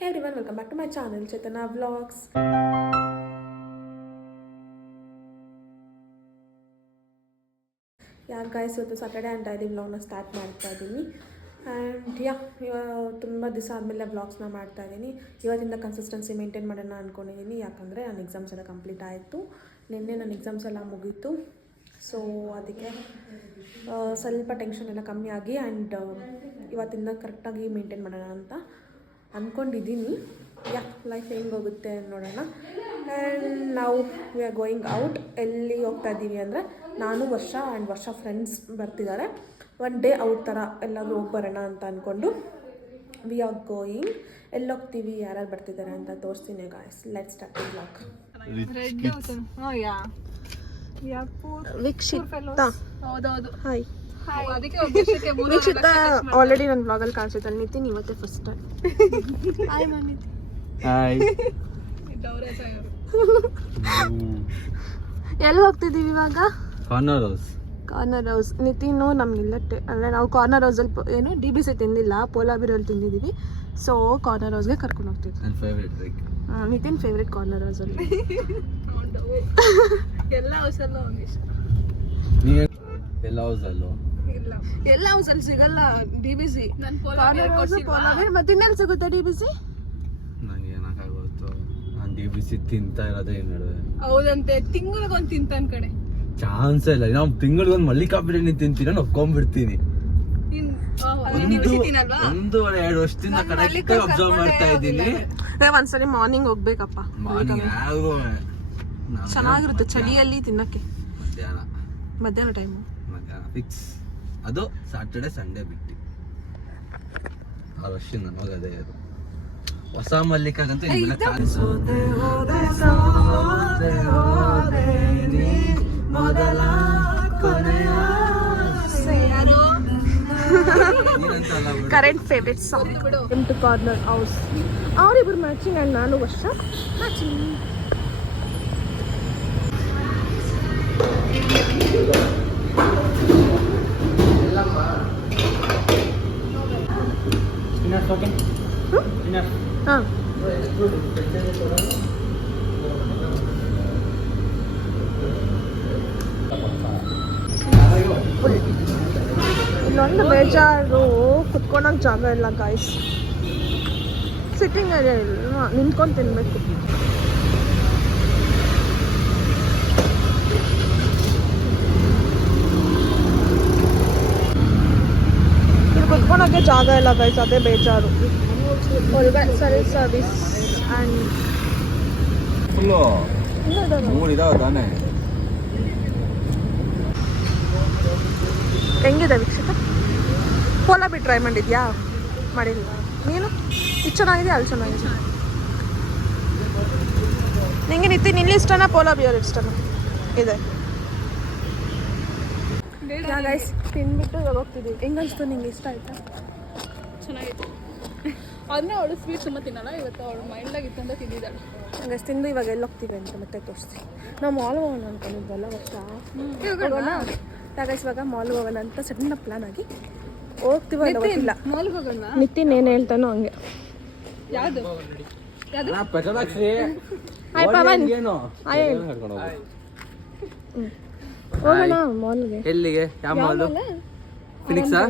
Hey everyone, welcome back to my channel Chaitanya Vlogs. Yeah guys, ಇವತ್ತು Saturday and daily vlog ನ start ಮಾಡ್ತಾ ಇದ್ದೀನಿ. And ತುಂಬ ದಿವಸ ಆದಮೇಲೆ ವ್ಲಾಗ್ಸ್ನ ಮಾಡ್ತಾ ಇದ್ದೀನಿ. ಇವತ್ತಿಂದ ಕನ್ಸಿಸ್ಟೆನ್ಸಿ ಮೇಂಟೈನ್ ಮಾಡೋಣ ಅಂದ್ಕೊಂಡಿದ್ದೀನಿ. ಯಾಕಂದರೆ ನನ್ನ ಎಕ್ಸಾಮ್ಸ್ ಎಲ್ಲ ಕಂಪ್ಲೀಟ್ ಆಯಿತು. ನಿನ್ನೆ ನನ್ನ ಎಕ್ಸಾಮ್ಸ್ ಎಲ್ಲ ಮುಗೀತು. ಸೊ ಅದಕ್ಕೆ ಸ್ವಲ್ಪ ಟೆನ್ಷನ್ ಎಲ್ಲ ಕಮ್ಮಿ ಆಗಿ ಆ್ಯಂಡ್ ಇವತ್ತಿಂದ ಕರೆಕ್ಟಾಗಿ ಮೇಂಟೈನ್ ಮಾಡೋಣ ಅಂತ ಅಂದ್ಕೊಂಡಿದ್ದೀನಿ. ಲೈಫ್ ಹೆಂಗೆ ಹೋಗುತ್ತೆ ನೋಡೋಣ. ಆ್ಯಂಡ್ ನಾವು ವಿ ಆರ್ ಗೋಯಿಂಗ್ ಔಟ್. ಎಲ್ಲಿ ಹೋಗ್ತಾ ಇದ್ದೀವಿ ಅಂದರೆ ನಾನು ವರ್ಷ ಫ್ರೆಂಡ್ಸ್ ಬರ್ತಿದ್ದಾರೆ. ಒನ್ ಡೇ ಔಟ್ ಥರ ಎಲ್ಲಾದರೂ ಹೋಗಿ ಬರೋಣ ಅಂತ ಅಂದ್ಕೊಂಡು ವಿ ಆರ್ ಗೋಯಿಂಗ್. ಎಲ್ಲಿ ಹೋಗ್ತೀವಿ, ಯಾರ್ಯಾರು ಬರ್ತಿದ್ದಾರೆ ಅಂತ ತೋರಿಸ್ತೀನಿ guys. Let's start the vlog. Veekshitha hi. Veekshitha already ನನ್ನ ವ್ಲಾಗಲ್ಲಿ ಕಾಣಿಸುತ್ತೆ. ನಿತಿನ್ ಇವತ್ತೇ first time. Hi Manithi. Hi. ಎಲ್ಲಿ ಹೋಗ್ತಿದ್ದೀವಿ ಇವಾಗ? Corner house. ನಿತಿನು ನಮ್ಗಿಲ್ಲ ಅಂದರೆ ನಾವು ಕಾರ್ನರ್ ಹೌಸಲ್ಲಿ ಏನು DBC ತಿಂದಿಲ್ಲ, ಪೋಲಾಬಿರಲ್ಲಿ ತಿಂದಿದ್ದೀವಿ. ಸೊ ಕಾರ್ನರ್ ಹೌಸ್ಗೆ ಕರ್ಕೊಂಡು ಹೋಗ್ತಿದ್ವಿ. ನಿತಿನ್ ಫೇವ್ರೆಟ್ ಕಾರ್ನರ್ ಹೌಸಲ್ಲಿ. ಎಲ್ಲ ಹೌಸಲ್ಲೂ ಎಲ್ಲ ಹೌಸಲ್ಲಿ ಸಿಗಲ್ಲ DBC. ಮತ್ತೆ ಇನ್ನೆಲ್ಲಿ ಸಿಗುತ್ತೆ DBC? DBC ತಿಂತಾ ಇರೋದೇ ನಡುವೆ. ಹೌದಂತೆ, ತಿಂಗಳಿಗೊಂದು ತಿಂತಾನ್ ಕಡೆ. ಚಾನ್ಸ್ ಇಲ್ಲ. ನಾವು ತಿಂಗಳಿಗೊಂದು ಮಲ್ಲಿಕಾ ಬಿರಿಯಾನಿ ತಿಂತೀನಿ, ಒಪ್ಕೊಂಡ್ಬಿಡ್ತೀನಿ. 1-2 ವರ್ಷದಿಂದ ಕರೆಕ್ಟ್ ಅಬ್ಸರ್ವ್ ಮಾಡ್ತಾ ಇದ್ದೀನಿ. ಒಂದ್ಸಲಿ ಮಾರ್ನಿಂಗ್ ಹೋಗ್ಬೇಕಪ್ಪ. ಚೆನ್ನಾಗಿರುತ್ತೆ ಚಳಿಯಲ್ಲಿ ತಿನ್ನಕ್ಕೆ. ಮಧ್ಯಾಹ್ನ ಟೈಮ್ ಫಿಕ್ಸ್. ಅದು ಸಾಟರ್ಡೆ ಸಂಡೇ ಬಿಟ್ಟು ಆ ವರ್ಷ ನಾನು ಹೋಗೋದೇ ಅದು. ಹೊಸ ಮಲ್ಲಿಕಾಗಂತೂ current favourite song to corner house. ಅವರಿಬ್ಬರು ಮ್ಯಾಚಿಂಗ್ ಆ್ಯಂಡ್ ನಾನು ವರ್ಷ ಮ್ಯಾಚಿಂಗ್. ಹಾಂ, ಇಲ್ಲೊಂದು ಬೇಜಾರು, ಕುತ್ಕೊಳಕ್ಕೆ ಜಾಗ ಇಲ್ಲ ಗಾಯ್ಸ್. ಸಿಟ್ಟಿಂಗ್ ಏರಿಯಾ ಇಲ್ಲ, ನಿಂತ್ಕೊಂಡು ತಿನ್ಬೇಕು. ಇಲ್ಲಿ ಕುತ್ಕೊಳಕ್ಕೆ ಜಾಗ ಇಲ್ಲ ಗಾಯ್ಸ್, ಅದೇ ಬೇಜಾರು. ಒಳಗೆ ಸರ್ವಿಸ್ ಆ್ಯಂಡ್ ತಾನೆ. ಹೆಂಗಿದೆ ವೀಕ್ಷಕ? ಪೋಲಾಬಿ ಟ್ರೈ ಮಾಡಿದ್ಯಾ? ಮಾಡಿಲ್ಲ. ನೀನು ಇದು ಚೆನ್ನಾಗಿದೆ, ಅಲ್ಲಿ ಚೆನ್ನಾಗಿದೆ. ನಿಂಗೆ ನಿತಿನ್ ಇಲ್ಲಿ ಇಷ್ಟನಾ, ಪೋಲಾಬಿ ಅವ್ರು ಇಷ್ಟನಾ? ಇದೆ ಗೈಸ್. ತಿನ್ಬಿಟ್ಟು ಇವಾಗ ಹೋಗ್ತಿದ್ದೀವಿ. ಹೆಂಗನ್ಸ್ತು ನಿಂಗೆ? ಇಷ್ಟ ಆಯ್ತಾ? ಚೆನ್ನಾಗಿತ್ತು. ಆದರೆ ಅವಳು ಸ್ವೀಟ್ ತುಂಬ ತಿನ್ನಲ್ಲ. ಇವತ್ತು ಅವಳು ಮೈಲ್ಡಾಗಿತ್ತು ಅಂತ ತಿಂದಿದ್ದಾಳೆ. ಹಂಗಷ್ಟು ತಿಂದು ಇವಾಗ ಎಲ್ಲಿ ಹೋಗ್ತೀವಿ ಅಂತ ಮತ್ತೆ ತೋರಿಸ್ತೀವಿ. ನಾವು ಮಾಲ್ ಹೋಗೋಣ ಅಂದ್ಕೊಂಡಿದ್ವಲ್ಲ ವರ್ಷ. ಹೋಗೋಣ ಗೈಸ್. ಇವಾಗ ಮಾಲ್ಗೆ ಹೋಗೋಣ ಅಂತ ಸಡನ್ನ ಪ್ಲಾನ್ ಆಗಿ ಹೋಗ್ತೀವೋ ಇಲ್ಲ ಗೊತ್ತಿಲ್ಲ. ಮಾಲ್ಗೆ ಹೋಗೋಣ. ನಿತಿನ್ ಏನು ಹೇಳ್ತಾನೋ ಹಂಗೆ. ಯಾವುದು ಹಾಯ್ ಪವನ್. ಹಾಯ್. ಹೋಗೋಣ ಮಾಲ್ಗೆ. ಎಲ್ಲಿಗೆ? ಯಾವ ಮಾಲ್? ಫಿನಿಕ್ಸಾ?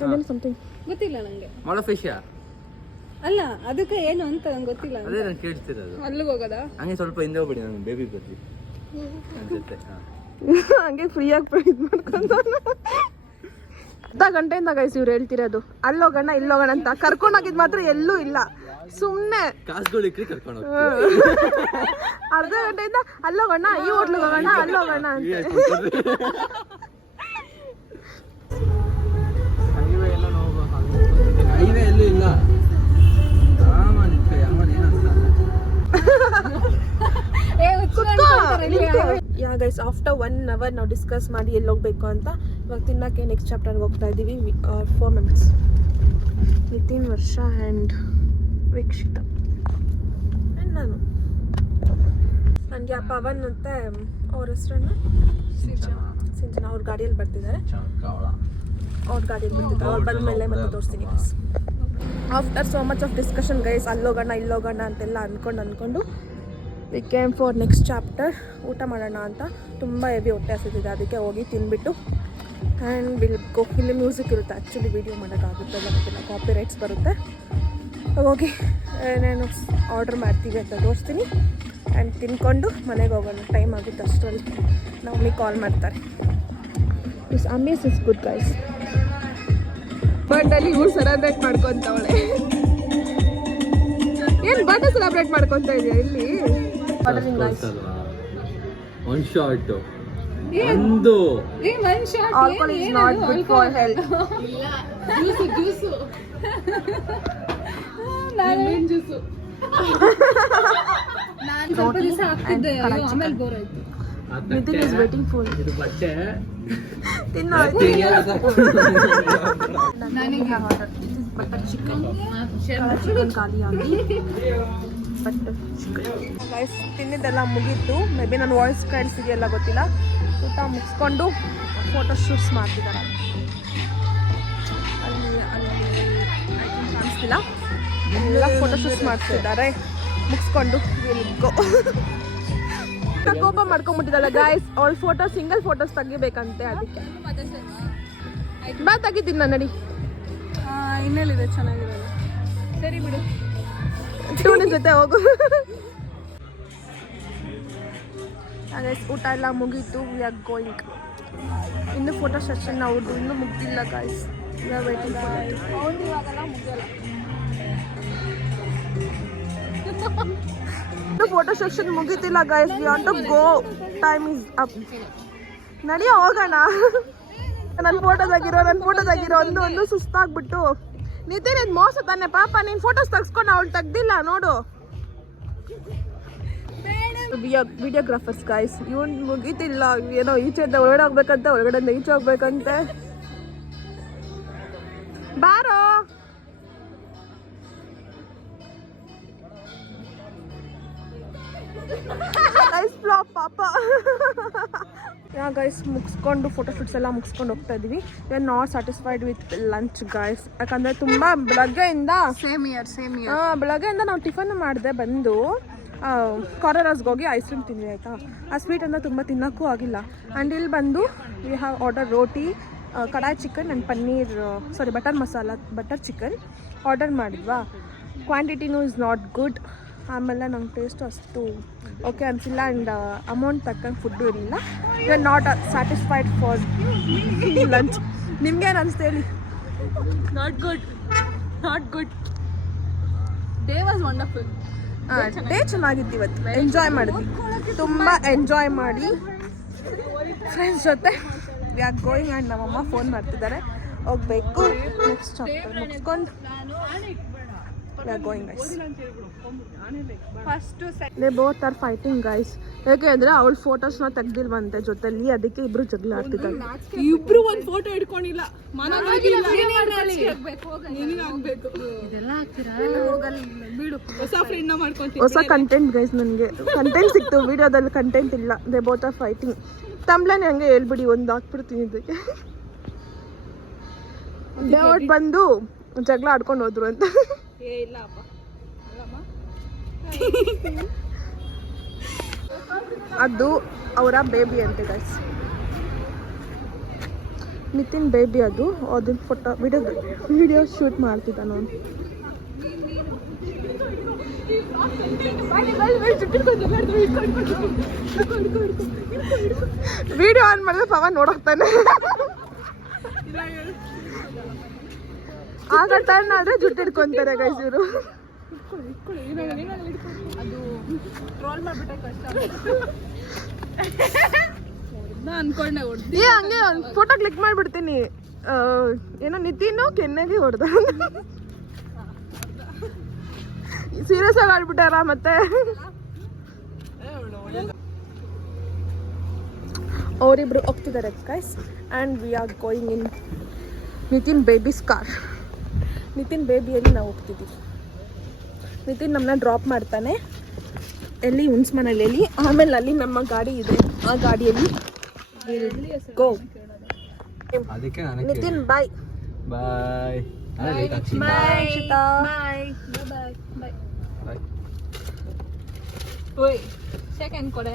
ಸಮಥಿಂಗ್ ಗೊತ್ತಿಲ್ಲ ನಂಗೆ. ಮಾಲ್ ಆಫ್ ಏಷ್ಯಾ ಅಲ್ಲ, ಅದಕ್ಕೆ ಏನು ಅಂತ ನಂಗೆ ಗೊತ್ತಿಲ್ಲ. ಅದೇ ನಾನು ಕೇಳ್ತಿರೋದು. ಅಲ್ಲಿಗೆ ಹೋಗೋದಾ? ಹಂಗೆ ಸ್ವಲ್ಪ ಹಿಂದೆ ಹೋಗ್ಬಿಡಿ, ನಾನು ಬೇಬಿ ಬರ್ಲಿ ನನ್ನ ಜೊತೆ. ಹಂಗೆ ಫ್ರೀಯಾಗಿ ಇದು ಮಾಡ್ಕೊಂಡು ಅರ್ಧ ಗಂಟೆಯಿಂದ ಗೈಸ್ ಇವ್ರು ಹೇಳ್ತಿರೋದು ಅಲ್ಲೋಗೋಣ ಇಲ್ಲೋಗೋಣ ಅಂತ. ಕರ್ಕೊಂಡೋಗಿದ್ ಮಾತ್ರ ಎಲ್ಲೂ ಇಲ್ಲ, ಸುಮ್ಮನೆ ಕಾಸುಗಳು ಇಕ್ಕಿ ಕರ್ಕೊಂಡು ಹೋಗ್ತೀವಿ. ಅರ್ಧ ಗಂಟೆಯಿಂದ ಅಲ್ಲೋಗೋಣ, ಈ ಹೋಟ್ಲಿಗೆ ಹೋಗೋಣ, ಅಲ್ಲೋಗೋಣ ಅಂತ. ಹೈವೇ ಎಲ್ಲೂ ಇಲ್ಲ. ಯಾ ಗೈಸ್, ಆಫ್ಟರ್ 1 hour ನಾವು ಡಿಸ್ಕಸ್ ಮಾಡಿ ಎಲ್ಲಿ ಹೋಗ್ಬೇಕು ಅಂತ. ಇವಾಗ ತಿನ್ನಕ್ಕೆ ನೆಕ್ಸ್ಟ್ ಚಾಪ್ಟರ್ಗೆ ಹೋಗ್ತಾ ಇದ್ದೀವಿ. 4 ಮೆಂಬರ್ಸ್, ನಿತಿನ್, ವರ್ಷ ಆ್ಯಂಡ್ ವೀಕ್ಷಿತ ಆ್ಯಂಡ್ ನಾನು. ನನಗೆ ಪವನ್ ಮತ್ತು ಅವ್ರ ಹೆಸರನ್ನು ಸಿಂಚನ ಅವ್ರ ಗಾಡಿಯಲ್ಲಿ ಬರ್ತಿದ್ದಾರೆ. ಅವ್ರ ಗಾಡಿಯಲ್ಲಿ ಬರ್ತಿದ್ದಾರೆ. ಅವ್ರು ಬಂದಮೇಲೆ ಮತ್ತೆ ತೋರಿಸ್ತೀನಿ guys. After so much of discussion guys, ಅಲ್ಲೋಗೋಣ ಇಲ್ಲೋಗೋಣ ಅಂತೆಲ್ಲ ಅಂದ್ಕೊಂಡು we came for next chapter. ಊಟ ಮಾಡೋಣ ಅಂತ ತುಂಬ ಹೆವಿ ಹೊಟ್ಟೆ ಹಸಿದಿದೆ, ಅದಕ್ಕೆ ಹೋಗಿ ತಿಂದ್ಬಿಟ್ಟು ಆ್ಯಂಡ್ ವಿಲ್ ಗೋ. ಇಲ್ಲಿ ಮ್ಯೂಸಿಕ್ ಇರುತ್ತೆ, ಆ್ಯಕ್ಚುಲಿ ವೀಡಿಯೋ ಮಾಡೋಕ್ಕಾಗುತ್ತೆ ಗೊತ್ತಿಲ್ಲ, ಕಾಪಿ ರೈಟ್ಸ್ ಬರುತ್ತೆ. ಹೋಗಿ ಏನೇನು ಆರ್ಡ್ರ್ ಮಾಡ್ತೀವಿ ಅಂತ ತೋರಿಸ್ತೀನಿ ಆ್ಯಂಡ್ ತಿನ್ಕೊಂಡು ಮನೆಗೆ ಹೋಗೋಣ. ಟೈಮ್ ಆಗುತ್ತೆ ಅಷ್ಟರಲ್ಲಿ ನಮ್ಮಿ ಕಾಲ್ ಮಾಡ್ತಾರೆ. This amaze is good guys. ಬರ್ಡಲ್ಲಿ ಇವ್ರು ಸೆಲೆಬ್ರೇಟ್ ಮಾಡ್ಕೊತವಳೆ. ಏನು ಬರ್ಡೇ ಸೆಲೆಬ್ರೇಟ್ ಮಾಡ್ಕೊತಾ ಇದೆಯಾ ಇಲ್ಲಿ? ಒನ್ ಶಾಟ್ ಒಂದು alcohol is not good for health. Juice ನಾನು ಸ್ವಲ್ಪ ದಿವಸ ಹಾಕ್ತಿದ್ದೆ, ಆಮೇಲೆ ಬೋರ್ ಆಯ್ತು. ನಿತಿನ್ ಇಸ್ ವೇಟಿಂಗ್ ಫಾರ್ ಇದು ಬಟ್ಟೆ ತಿನ್ನೋ. ನನಗೆ ಬಟರ್ ಚಿಕನ್ ಖಾಲಿಯಾಗಿ ಬಟರ್ ಚಿಕನ್ ಗೈಸ್ ತಿನ್ನಿದ್ದೆಲ್ಲ ಮುಗೀತು. ಮೇ ಬಿ ನನ್ನ ವಾಯ್ಸ್ ಕೇಳಿಸಿದೆಯಲ್ಲ ಗೊತ್ತಿಲ್ಲ. ಊಟ ಮುಗಿಸ್ಕೊಂಡು ಫೋಟೋ ಶೂಟ್ಸ್ ಮಾಡ್ತಿದ್ದಾರೆ. ಅಲ್ಲಿ ಕಾಣಿಸ್ತಿಲ್ಲ, ಎಲ್ಲ ಫೋಟೋ ಶೂಟ್ಸ್ ಮಾಡ್ತಿದ್ದಾರೆ. ಮುಗಿಸ್ಕೊಂಡು ಕೋಪ ಮಾಡ್ಕೊಂಡ್ಬಿಟ್ಟಿದ್ದಾಳೆ ಗಾಯ್ಸ್. ಅವಳ ಫೋಟೋ ಸಿಂಗಲ್ ಫೋಟೋಸ್ ತೆಗಿಬೇಕಂತೆ, ಅದಕ್ಕೆ ಬಾ ತೆಗಿತೀನಿ ನಾನು. ನಡಿ, ಇನ್ನೆಲ್ಲಿದೆ ಚೆನ್ನಾಗಿರೋದು. ಸರಿ ಬಿಡು, ಟೂನ ಜೊತೆ ಹೋಗು. ಊಟ ಎಲ್ಲ ಮುಗೀತು. We are going. ಇನ್ನು ಫೋಟೋ ಸೆಷನ್ ಅವ್ರದ್ದು ಇನ್ನೂ ಮುಗ್ದಿಲ್ಲ guys. We are waiting for it. ಇನ್ನು ಫೋಟೋ ಸೆಕ್ಷನ್ ಮುಗೀತಿಲ್ಲ guys. We want to go, time is up. ನಡಿಯ ಹೋಗೋಣ. ನನ್ನ ಫೋಟೋದಾಗಿರೋ ಒಂದು ಸುಸ್ತಾಗ್ಬಿಟ್ಟು. ನಿತಿನ್ ಇದು ಮೋಸ ತಾನೆ ಪಾಪ, ನೀನು ಫೋಟೋಸ್ ತೆಗ್ಸ್ಕೊಂಡು ಅವಳು ತೆಗ್ದಿಲ್ಲ ನೋಡು. ವಿಡಿಯೋಗ್ರಾಫರ್ಸ್ ಗಾಯ್ಸ್, ಇವನ್ ಮುಗೀತಿಲ್ಲ. ಏನೋ ಈಚೆಯಿಂದ ಒಳಗಡೆ ಹೋಗ್ಬೇಕಂತೆ, ಒಳಗಡೆಯಿಂದ ಈಚೆ ಹೋಗ್ಬೇಕಂತೆ. ಬಾರೋ ಪಾಪ. ಗೈಸ್ ಮುಗಿಸ್ಕೊಂಡು ಫೋಟೋ ಶೂಟ್ಸ್ ಎಲ್ಲ ಮುಗಿಸ್ಕೊಂಡು ಹೋಗ್ತಾ ಇದೀವಿ. We are not satisfied with lunch guys. ಯಾಕಂದರೆ ತುಂಬ ಬೆಳಗ್ಗೆಯಿಂದ ಬೆಳಗ್ಗೆಯಿಂದ ನಾವು ಟಿಫನ್ ಮಾಡಿದೆ. ಬಂದು ಕಾರ್ನರ್ಸ್ಗೆ ಹೋಗಿ ಐಸ್ ಕ್ರೀಮ್ ತಿಂದ್ವಿ ಆಯಿತಾ. ಆ ಸ್ವೀಟ್ ಅಂದರೆ ತುಂಬ ತಿನ್ನೋಕ್ಕೂ ಆಗಿಲ್ಲ. ಆ್ಯಂಡ್ ಇಲ್ಲಿ ಬಂದು we have order roti, kadai chicken and butter masala butter chicken order ಮಾಡಿದ್ವಾ. ಕ್ವಾಂಟಿಟಿನೂ ಇಸ್ ನಾಟ್ ಗುಡ್. ಆಮೇಲೆ ನಂಗೆ ಟೇಸ್ಟು ಅಷ್ಟು ಓಕೆ ಅನಿಸಿಲ್ಲ. ಆ್ಯಂಡ್ ಅಮೌಂಟ್ ತಕ್ಕಂಗೆ ಫುಡ್ಡು ಇರಲಿಲ್ಲ. You are not satisfied for lunch. ನಿಮ್ಗೇನು ಅನಿಸ್ತು ಹೇಳಿ? Not good. Day was wonderful. Day ಚೆನ್ನಾಗಿತ್ತು ಇವತ್ತು. ಎಂಜಾಯ್ ಮಾಡಿದ್ವಿ, ತುಂಬ ಎಂಜಾಯ್ ಮಾಡಿ ಫ್ರೆಂಡ್ಸ್ ಜೊತೆ. We are going. ಆ್ಯಂಡ್ ನಮ್ಮಮ್ಮ ಫೋನ್ ಮಾಡ್ತಿದ್ದಾರೆ, ಹೋಗಬೇಕು. ನೆಕ್ಸ್ಟ್ ಚಾಪ್ಟರ್ ಮುಗಿಸ್ಕೊಂಡು we are going guys. They both are fighting guys. ಯಾಕೆ ಅಂದರೆ ಅವಳ ಫೋಟೋಸ್ನ ತೆಗ್ದಿಲ್ವಂತೆ ಜೊತೆಲಿ, ಅದಕ್ಕೆ ಇಬ್ರು ಜಗಳ ಆಡ್ತಿದ್ದಾರೆ. ಇಬ್ರು ಒಂದು ಫೋಟೋ ಹಿಡ್ಕೊಂಡಿಲ್ಲ. ಹೊಸ ಕಂಟೆಂಟ್ ಗೈಸ್. ನನಗೆ ಕಂಟೆಂಟ್ ಸಿಕ್ತು, ವಿಡಿಯೋದಲ್ಲಿ ಕಂಟೆಂಟ್ ಇಲ್ಲ. They both are fighting. ತಮ್ಲೇನೆ ಹಂಗೆ ಹೇಳ್ಬಿಡಿ, ಒಂದು ಹಾಕ್ಬಿಡ್ತೀನಿ ಇದಕ್ಕೆ. ದೇವಟ್ ಬಂದು ಜಗಳ ಆಡ್ಕೊಂಡು ಹೋದ್ರು ಅಂತ. ಅದು ಅವರ ಬೇಬಿ ಅಂತೆ ಗೈಸ್. ನಿತಿನ್ ಬೇಬಿ ಅದು. ಅದನ್ನ ಫೋಟೋ ವಿಡಿಯೋ ಶೂಟ್ ಮಾಡ್ತಿದ್ದ ನಾನು. ವಿಡಿಯೋ ಆನ್ ಮಾಡಿದ್ರೆ ಪವನ್ ನೋಡೋಗ್ತಾನೆ. ಆಗ ಟರ್ನ್ ಆದ್ರೆ ಜುಟ್ಟು ಹಿಡ್ಕೊಂತಾರೆ ಗೈಸ್ ಇವರು. ಹಂಗೆ ಒಂದು ಫೋಟೋ ಕ್ಲಿಕ್ ಮಾಡ್ಬಿಡ್ತೀನಿ. ಏನೋ ನಿತಿನ್ ಕೆನ್ನೆಗೆ ಹೊಡೆದ. ಸೀರಿಯಸ್ ಆಗಿ ಆಡ್ಬಿಟ್ಟಾರ ಮತ್ತೆ. ಅವರಿಬ್ರು ಹೋಗ್ತಿದ್ದಾರೆ guys. And we are going in Nitin baby's car. Nitin ಬೇಬಿಯಲ್ಲಿ ನಾವು ಹೋಗ್ತಿದ್ದೀವಿ. ನಿತಿನ್ ನಮ್ಮನ್ನ ಡ್ರಾಪ್ ಮಾಡ್ತಾನೆ ಎಲ್ಲಿ, ಹುಣ್ಸ್ಮನೆಯಲ್ಲಿ. ಆಮೇಲೆ ಅಲ್ಲಿ ನಮ್ಮ ಗಾಡಿ ಇದೆ, ಆ ಗಾಡಿಯಲ್ಲಿ ಗೋ. ಅದಕ್ಕೆ ನಾನು ನಿತಿನ್ ಬಾಯ್. ಬಾಯ್ ಬಾಯ್ ಶಿತಾ. ಬಾಯ್. ಓಯ್ ಸೆಕೆಂಡ್ ಕೊಡೆ.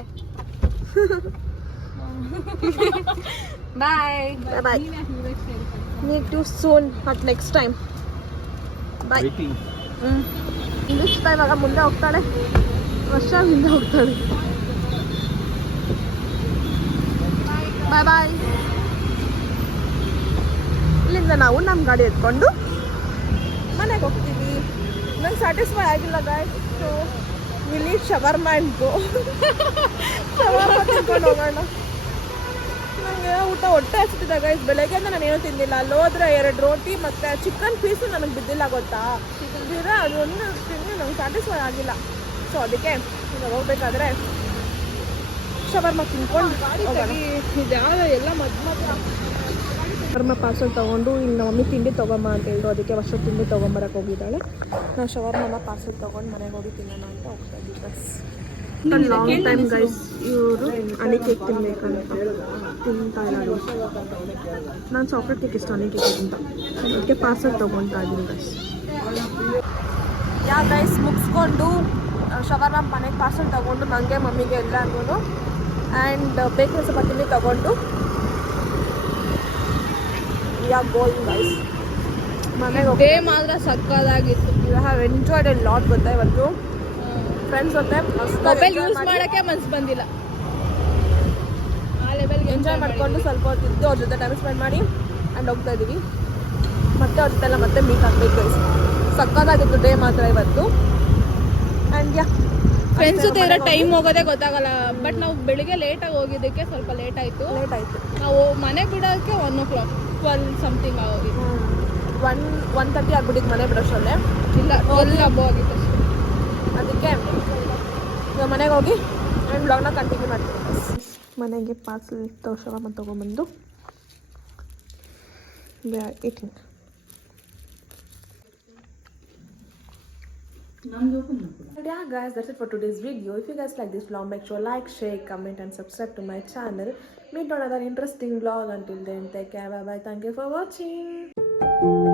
ಬಾಯ್ ಬಾಯ್. Meet you soon at next time. Bye. Waiting. English time ಆಗ ಮುಂದೆ ಹೋಗ್ತಾಳೆ, ವರ್ಷ ಹಿಂದೆ ಹೋಗ್ತಾಳೆ. ಬಾಯ್ ಬಾಯ್. ಇಲ್ಲಿಂದ ನಾವು ನಮ್ಮ ಗಾಡಿ ಎತ್ಕೊಂಡು ಮನೆಗೆ ಹೋಗ್ತೀವಿ. ನಂಗೆ ಸ್ಯಾಟಿಸ್ಫೈ ಆಗಿಲ್ಲ guys, so will heat shawarma and go. Shawarma ತಿನ್ಕೊಂಡು ಹೋಗೋಣ. ನನಗೆ ಊಟ ಹೊಟ್ಟೆ ಹಚ್ತಿದ್ದ ಗಾಯ್ಸ್, ಬೆಳಗ್ಗೆಯಿಂದ ನಾನು ಏನೂ ತಿಂದಿಲ್ಲ. ಅಲ್ಲಿ ಹೋದ್ರೆ 2 ರೋಟಿ ಮತ್ತು ಚಿಕನ್ ಪೀಸು ನನಗೆ ಬಿದ್ದಿಲ್ಲ ಗೊತ್ತಾ. ಅದೊಂದು ತಿಂದು ನಂಗೆ ಸ್ಯಾಟಿಸ್ಫೈ ಆಗಿಲ್ಲ. ಸೊ ಅದಕ್ಕೆ ಈಗ ಹೋಗ್ಬೇಕಾದ್ರೆ ಶವರ್ಮ ತಿನ್ಕೊಂಡು ಇದ್ಯಾವ ಎಲ್ಲ ಮಧ್ಯ ಶವರ್ಮ ಪಾರ್ಸಲ್ ತೊಗೊಂಡು ಈಗ ನಮ್ಮ ಮಮ್ಮಿ ತಿಂಡಿ ತೊಗೊಂಬ ಅಂತ ಹೇಳಿದ್ರು. ಅದಕ್ಕೆ ವರ್ಷ ತಿಂಡಿ ತೊಗೊಂಬರಕ್ಕೆ ಹೋಗಿದ್ದಾಳೆ. ನಾವು ಶವರ್ಮನ ಪಾರ್ಸಲ್ ತೊಗೊಂಡು ಮನೆಗೆ ಹೋಗಿ ತಿನ್ನೋಣ ಅಂತ ಹೋಗ್ತಾ ಇದ್ದೀವಿ. ಬಸ್ ಲಾಂಗ್ ಟೈಮ್ ಗೈಸ್ ಇವರು ಹನಿ ಕೇಕ್ ತಿನ್ಬೇಕಂತ ತಿಂತಾ ಇರೋದು. ನಾನು ಚಾಕ್ಲೇಟ್ ಕೇಕ್ ಇಷ್ಟ, ಹನಿ ಕೇಕ್ ಅಂತ. ಅದಕ್ಕೆ ಪಾರ್ಸಲ್ ತೊಗೊತಾ ಇದ್ದೀನಿ ಗೈಸ್. ಯಾ ಗೈಸ್ ಮುಗಿಸ್ಕೊಂಡು ಶವರ್ಮ ಮನೆಗೆ ಪಾರ್ಸಲ್ ತೊಗೊಂಡು ನನಗೆ ಮಮ್ಮಿಗೆ ಎಲ್ಲರಿಗೂ ಆ್ಯಂಡ್ ಬೇಕರಿ ಸ್ವಲ್ಪ ತಿಂಡಿ ತೊಗೊಂಡು ಯಾ ಗೋಯಿಂಗ್ ಗೈಸ್ ಮನೆಗೆ ಡೇ ಮಾತ್ರ ಸಕ್ಕದಾಗಿತ್ತು. You have enjoyed a lot ಗೊತ್ತಾ ಇವತ್ತು ಫ್ರೆಂಡ್ಸ್ ಜೊತೆ. ಮೊಬೈಲ್ ಯೂಸ್ ಮಾಡೋಕ್ಕೆ ಮನ್ಸು ಬಂದಿಲ್ಲ. ಆ ಲೆವೆಲ್ಗೆ ಎಂಜಾಯ್ ಮಾಡಿಕೊಂಡು ಸ್ವಲ್ಪ ಹೊತ್ತಿದ್ದು ಅವ್ರ ಜೊತೆ ಟೈಮ್ ಸ್ಪೆಂಡ್ ಮಾಡಿ ಆ್ಯಂಡ್ ಹೋಗ್ತಾ ಇದ್ದೀವಿ. ಮತ್ತೆ ಅವ್ರ ಜೊತೆಲ್ಲ ಮತ್ತೆ ಮೀಟ್ ಆಗಬೇಕು ಗೈಸ್. ಸಕ್ಕದಾಗಿತ್ತು ಡೇ ಮಾತ್ರ ಇವತ್ತು. ಆ್ಯಂಡ್ ಯಾ ಫ್ರೆಂಡ್ಸ್ ಜೊತೆ ಇರೋ ಟೈಮ್ ಹೋಗೋದೇ ಗೊತ್ತಾಗಲ್ಲ. ಬಟ್ ನಾವು ಬೆಳಿಗ್ಗೆ ಲೇಟಾಗಿ ಹೋಗಿದ್ದಕ್ಕೆ ಸ್ವಲ್ಪ ಲೇಟ್ ಆಯಿತು. ನಾವು ಮನೆ ಬಿಡೋಕ್ಕೆ 1 o'clock 12 ಸಮಥಿಂಗ್ ಆಗೋಗಿತ್ತು. 1:30 ಆಗ್ಬಿಟ್ಟಿದ್ದು ಮನೆ ಬಿಡೋಷ್ಟರಲ್ಲೇ. ಇಲ್ಲ 12 ಹಬ್ಬ ಆಗಿತ್ತು ಅಷ್ಟೇ. ಅದಕ್ಕೆ ಇವಾಗ ಮನೆಗೆ ಹೋಗಿ ಆ್ಯಂಡ್ ಬ್ಲಾಗ್ನ ಕಂಟಿನ್ಯೂ ಮಾಡ್ತೀವಿ. ಮನೆಗೆ ಪಾರ್ಸಲ್ ಶವರ್ಮ ತೊಗೊಂಬಂದು eating. Yeah guys, that's it for today's video. If you guys like this vlog, make sure like, share, comment and subscribe to my channel. Meet on another interesting vlog. Until then, take care, bye bye. Thank you for watching.